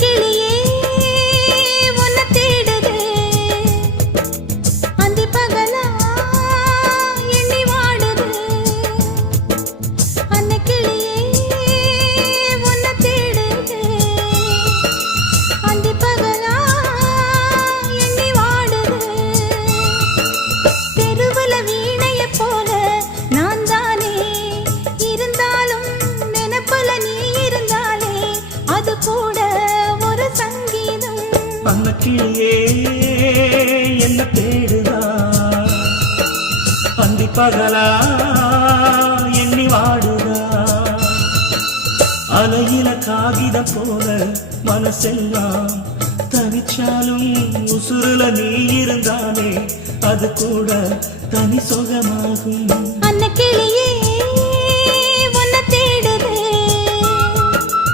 கிளியே உன்னை தேடுது அந்தி பகலா எண்ணி வாடுது அன்னை கிளியே உன்னை தேடுது அந்தி பகலா எண்ணி வாடுது தெருவுல வீணைய போல நான் தானே இருந்தாலும் நினைப்புல நீ இருந்தாலே அது கூட ஒரு சங்கீதம் அந்த கிளியே என்ன தேடுதா அந்தி பகலா எண்ணி வாடுதா அலையில காகித போல மனசெல்லாம் தனிச்சாலும் உசுருல நீ இருந்தாலே அது கூட தனி சுகமாகும் அன்ன கிளியே